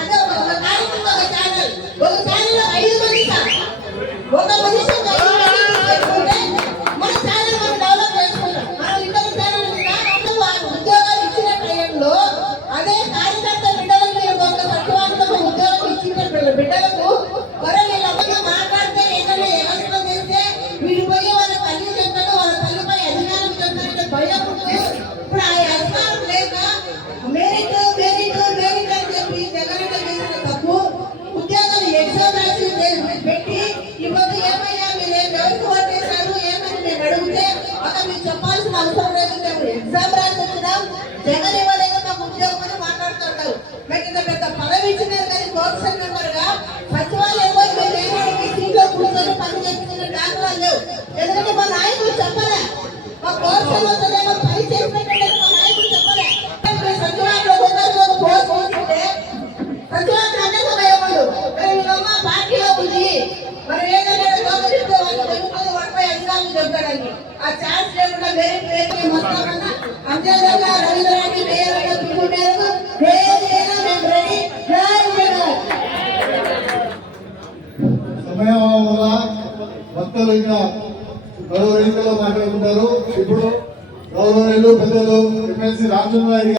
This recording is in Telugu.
అదే ఒక కార్యక్రమం ఒక ఛానల్ 5 మంది సార్ ఒక మనిషి పెట్టుకుంటే మన ఛానల్ మనం డెవలప్ చేసుకుంటాం. మనం ఇంకొక ఛానల్ ఉద్యోగాలు ఇచ్చిన టైంలో అదే కార్యకర్త బిడ్డలకు ఒక సత్యవాదులకు ఉద్యోగం ఇచ్చిన బిడ్డలకు వీళ్ళ మాట్లాడితే ఏదైనా వ్యవస్థ చేస్తే వీళ్ళు పోయి వాళ్ళ తల్లి చెప్తారు, వాళ్ళ తల్లిపై అధికారం చెప్తారంటే భయం. ఇప్పుడు ఆ అధికారం లేక మెరిట్ మెరిట్ మెరిట్ అని చెప్పి జగన్ చేసిన తప్పు ఉద్యోగాలు ఎగ్జామ్ రాసి పెట్టి ఇప్పుడు ఏమయ్యా మీరు ఎవరికి ఓటేశారు ఏమని మేము అడిగితే అక్కడ మీరు చెప్పాల్సిన అవసరం లేదు, మేము ఎగ్జామ్ రాసి వచ్చినాం జగన్ ఇవ్వలేదు మాకు ఉద్యోగం అని మాట్లాడుతుంటారు. మీకు ఇంత పెద్ద పదవి ఇచ్చినారు కానీ కోర్సన్ మెంబర్ గా సచివాలయంలో సీట్లో కూర్చొని పని చేస్తున్న దాఖలాలు లేవు. ఎందుకంటే మా నాయకులు చెప్పలే మా కోర్సన్ వస్తుందేమో పని చేసి పెట్టలేదు, మా నాయకులు చెప్పలే. సచివాలయంలో పోస్ట్ తీసుకుంటే సచివాలయం అన్నంత భయపడు వీళ్ళమ్మ పార్టీలో ఉంది మరి ఏదైనా చెప్తే వాళ్ళు తెలుగుతుంది వాటిపై అధికారులు చెప్తాడని ఆ ఛాన్స్ లేకుండా మెరిట్ రేట్ వస్తామన్నా అంతేదాకా రవీంద్రాన్ని మేయర్గా పిలుపునేందుకు మేము రెడీ. సమయం వల్ల భక్తులు ఇంకా గౌరవ ఎన్నికల్లో మాట్లాడుకుంటారు. ఇప్పుడు గౌరవ పెద్దలు ఎమ్మెల్సీ రామచంద్ర